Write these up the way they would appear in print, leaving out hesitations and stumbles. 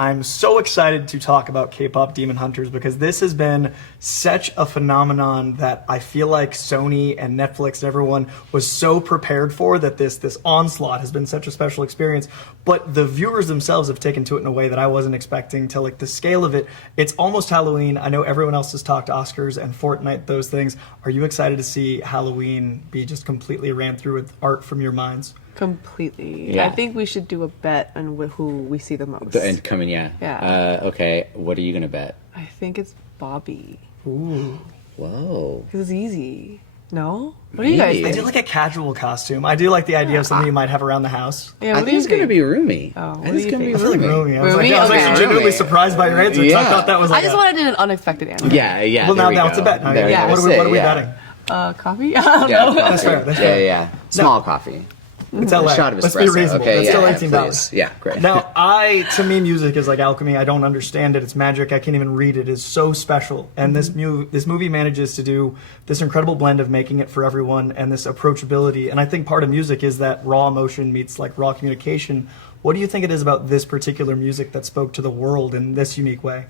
I'm so excited to talk about K-pop Demon Hunters because this has been such a phenomenon that I feel like Sony and Netflix and everyone was so prepared for, that this onslaught has been such a special experience. But the viewers themselves have taken to it in a way that I wasn't expecting. To like the scale of it, it's almost Halloween. I know everyone else has talked Oscars and Fortnite, those things. Are you excited to see Halloween be just completely ran through with art from your minds? Completely. Yeah. I think we should do a bet on who we see the most. And coming, yeah. Okay, what are you gonna bet? I think it's Bobby. Ooh. Whoa. Because it's easy. No? What do you guys Maybe. think? I do like a casual costume. I do like the idea of something you might have around the house. Yeah, I what do think you it's gonna think? be roomy. Oh, I what think do it's you gonna be think? I feel like roomy. roomy. I was Roomy? like Okay. genuinely Roomy. surprised by your answer. 'Cause I thought that was like I just wanted an unexpected answer. Yeah. Well, there we now it's go. a bet. Now, There we yeah. go. What are we Yeah. betting? Coffee? I don't Yeah, know. coffee. That's fair, that's fair. Yeah. Small coffee. It's LA. A shot of Let's espresso. be reasonable. Okay, That's yeah, still yeah, $18. please. Yeah, great. Now, to me, music is like alchemy. I don't understand it. It's magic. I can't even read it. It's so special. And this movie manages to do this incredible blend of making it for everyone and this approachability. And I think part of music is that raw emotion meets like raw communication. What do you think it is about this particular music that spoke to the world in this unique way?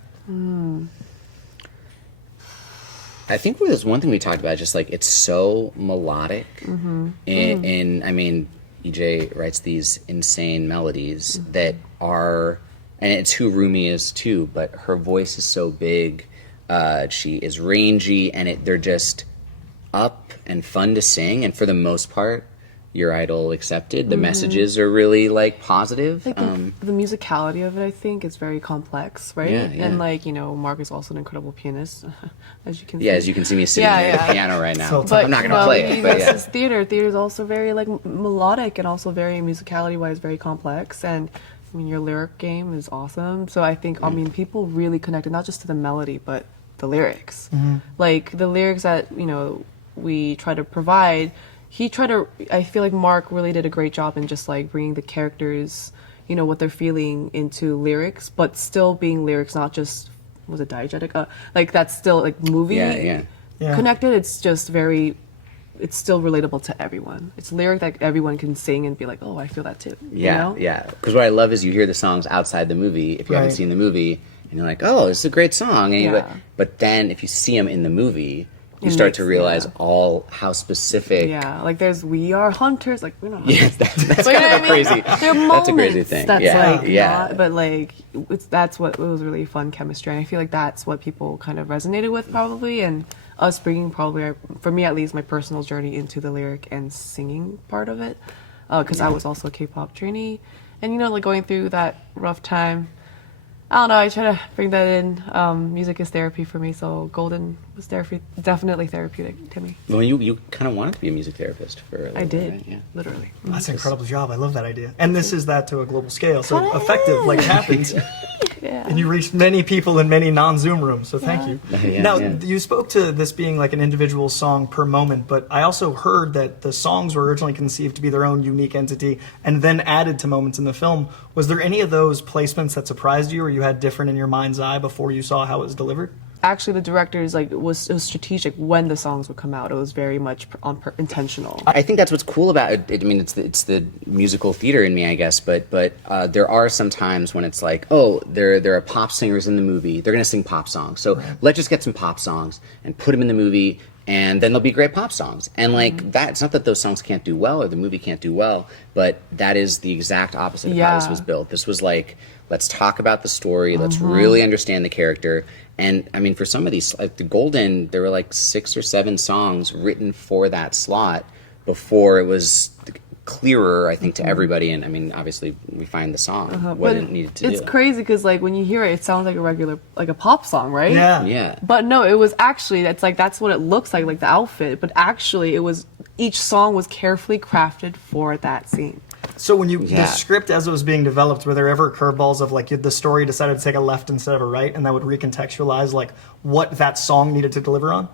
I think there's one thing we talked about, just like it's so melodic, and I mean, EJ writes these insane melodies that are, and it's who Rumi is too. But her voice is so big, she is rangy, and they're just up and fun to sing. And for the most part, Your Idol accepted. The messages are really like positive. Like the musicality of it, I think, is very complex, right? Yeah, yeah. And like, you know, Mark is also an incredible pianist, as you can see. Yeah, as you can see me sitting Yeah, here at yeah. the piano right now. So But I'm not gonna play it, but that's yeah. his theater. Theater is also very like melodic and also very musicality-wise very complex. And I mean, your lyric game is awesome. So I think people really connected not just to the melody but the lyrics. Like the lyrics that we try to provide. I feel like Mark really did a great job in just like bringing the characters, what they're feeling into lyrics, but still being lyrics, not just, was it diegetic? Like that's still like movie Yeah. connected. It's just it's still relatable to everyone. It's lyric that everyone can sing and be like, oh, I feel that too. Yeah, yeah. Because what I love is you hear the songs outside the movie, if you haven't Right. seen the movie, and you're like, oh, this is a great song. And Yeah. but then if you see them in the movie, you It start makes- to realize yeah. how specific. Yeah, like there's We Are Hunters, like we're not Yes, hunters. that's But you kind know of a what I mean? crazy. There are That's a crazy moments thing. That's Yeah, like yeah. not, but like that's what it was really fun chemistry, and I feel like that's what people kind of resonated with probably, and us bringing probably for me at least my personal journey into the lyric and singing part of it, because I was also a K-pop trainee, and like going through that rough time. I don't know, I try to bring that in. Music is therapy for me, so Golden was definitely therapeutic to me. Well, you kind of wanted to be a music therapist for a little I bit, did, right? Yeah. literally. That's an incredible job. I love that idea. And this is that to a global scale. So effective, like it happens. Yeah. And you reached many people in many non-Zoom rooms, so thank you. Yeah, Now, yeah. you spoke to this being like an individual song per moment, but I also heard that the songs were originally conceived to be their own unique entity and then added to moments in the film. Was there any of those placements that surprised you or you had different in your mind's eye before you saw how it was delivered? Actually, the directors it was strategic when the songs would come out. It was very much intentional. I think that's what's cool about it. I mean, it's the musical theater in me, I guess. But there are some times when it's like, oh, there are pop singers in the movie. They're gonna sing pop songs. So let's just get some pop songs and put them in the movie, and then there'll be great pop songs. And like that, it's not that those songs can't do well or the movie can't do well, but that is the exact opposite of how this Yeah. was built. This was like, let's talk about the story. Let's really understand the character. And I mean, for some of these, like the Golden, there were like 6 or 7 songs written for that slot before it was clearer, I think, to everybody. And I mean, obviously, we find the song what But it needed to do. it's crazy because like when you hear it, it sounds like a regular a pop song, right? Yeah. Yeah. But no, it was actually that's what it looks like the outfit. But actually, each song was carefully crafted for that scene. So when the Yeah. script as it was being developed, were there ever curveballs of like the story decided to take a left instead of a right and that would recontextualize like what that song needed to deliver on?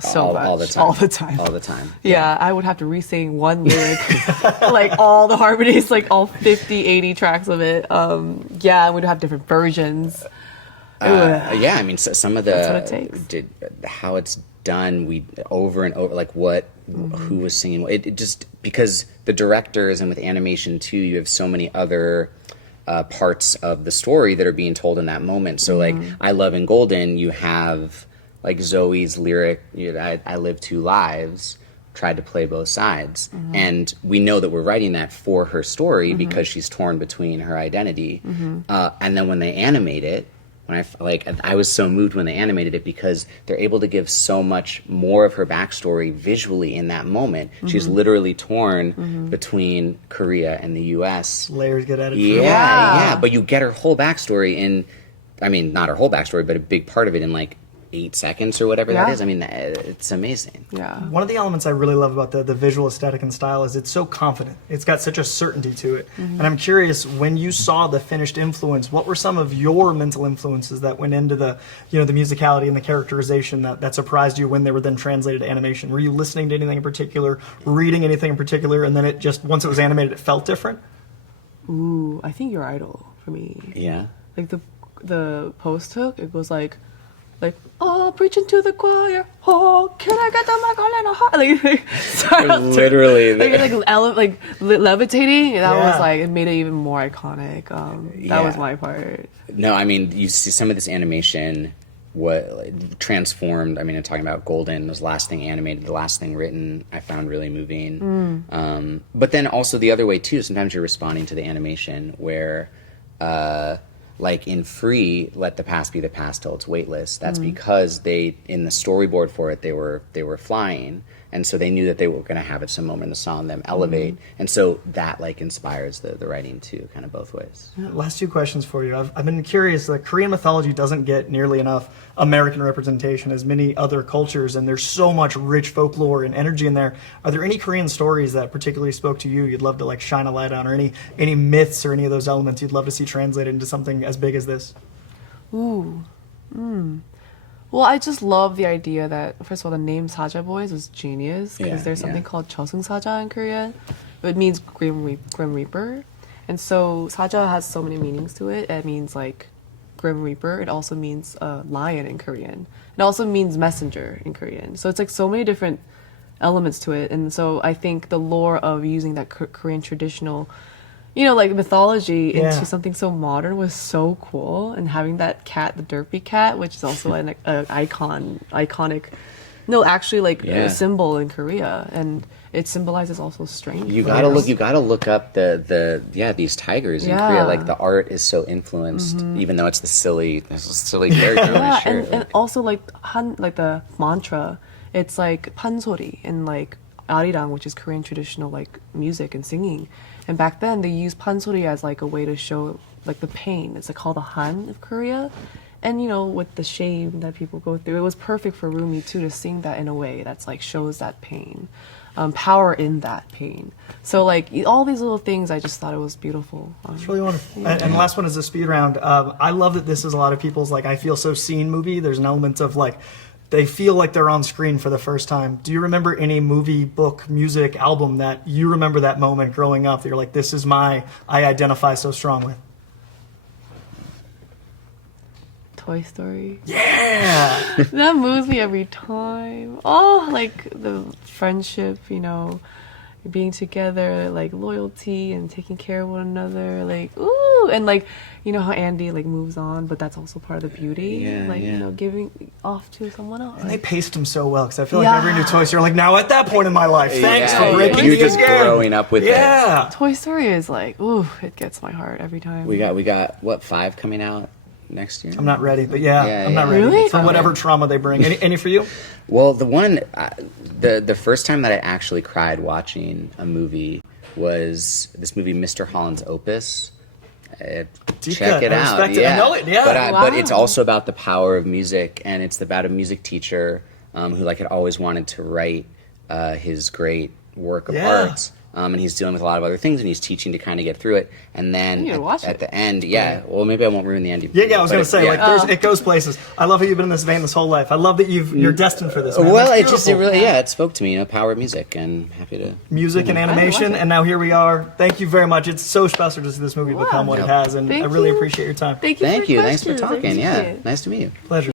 So much. all the time. All the time. All the time. Yeah, I would have to re-sing one lyric, like all the harmonies, like all 50, 80 tracks of it. Yeah, and we'd have different versions. Yeah, I mean, so some of the That's what it takes. How it's done, we over and over, like who was singing. It just because the directors and with animation too, you have so many other parts of the story that are being told in that moment. So like I Love in Golden, you have like Zoe's lyric, I live two lives, tried to play both sides. And we know that we're writing that for her story because she's torn between her identity. And then when they animate it, I was so moved when they animated it because they're able to give so much more of her backstory visually in that moment. She's literally torn between Korea and the U.S. Layers get added. Yeah. But you get her whole backstory in, I mean, not her whole backstory, but a big part of it in like 8 seconds or whatever that is. I mean, it's amazing. Yeah. One of the elements I really love about the visual aesthetic and style is it's so confident. It's got such a certainty to it. And I'm curious, when you saw the finished influence, what were some of your mental influences that went into the, the musicality and the characterization that surprised you when they were then translated to animation? Were you listening to anything in particular, reading anything in particular, and then it just, once it was animated, it felt different? Ooh, I think Your Idol for me. Yeah. Like the post hook, it goes like, oh, preaching to the choir. Oh, can I get the mic on a heart? Like, sorry, Literally, levitating. That Yeah. was like, it made it even more iconic. That was my part. No, I mean, you see some of this animation transformed. I mean, I'm talking about Golden, was the last thing animated, the last thing written, I found really moving. But then also the other way too, sometimes you're responding to the animation where, like in Free, Let the Past Be the Past Till It's Weightless. That's because they, in the storyboard for it, they were flying, and so they knew that they were going to have at some moment in the song them elevate, and so that like inspires the writing too, kind of both ways. Last two questions for you. I've been curious. Like, Korean mythology doesn't get nearly enough American representation as many other cultures, and there's so much rich folklore and energy in there. Are there any Korean stories that particularly spoke to you? You'd love to like shine a light on, or any myths or any of those elements you'd love to see translated into something as big as this? Ooh. Well, I just love the idea that, first of all, the name Saja Boys was genius because there's something called Chosun Saja in Korean. It means Grim Reaper. And so Saja has so many meanings to it. It means like Grim Reaper. It also means lion in Korean. It also means messenger in Korean. So it's like so many different elements to it. And so I think the lore of using that Korean traditional, like mythology into something so modern was so cool. And having that cat, the derpy cat, which is also an iconic, a symbol in Korea, and it symbolizes also strength. You gotta look up these tigers in Korea. Like the art is so influenced, even though it's the silly character. And also like the mantra, it's like pansori and like arirang, which is Korean traditional like music and singing. And back then they used pansori as like a way to show like the pain. It's like called the Han of Korea. And with the shame that people go through, it was perfect for Rumi too to sing that in a way that's like shows that pain, power in that pain. So like all these little things, I just thought it was beautiful. It's really wonderful. And last one is a speed round. I love that this is a lot of people's like I feel so seen movie. There's an element of like they feel like they're on screen for the first time. Do you remember any movie, book, music, album that you remember that moment growing up that you're like, this is I identify so strong with? Toy Story. Yeah! That moves me every time. Oh, like the friendship, being together, like loyalty and taking care of one another, like ooh, and like how Andy like moves on, but that's also part of the beauty, giving off to someone else. And they paced him so well because I feel like every new Toy Story, like now at that point in my life, thanks for breaking You're me just again. growing up with it. Toy Story is like ooh, it gets my heart every time. We got what 5 coming out next year? I'm not ready, but I'm not ready Really? for whatever trauma they bring. Any for you? Well, the one, the first time that I actually cried watching a movie was this movie, Mr. Holland's Opus. Check it out. Respect it. I know it. Yeah. But it's also about the power of music, and it's about a music teacher who like had always wanted to write his great work of art. And he's dealing with a lot of other things, and he's teaching to kind of get through it. And then at the end, well, maybe I won't ruin the ending. I was going to say, it goes places. I love how you've been in this vein this whole life. I love that you're destined for this. Man. Well, That's it really, it spoke to me, power of music, and happy to. Music and animation, and now here we are. Thank you very much. It's so special to see this movie become what it has, and I really appreciate your time. Thank you. Thanks for talking. Nice to meet you. Pleasure.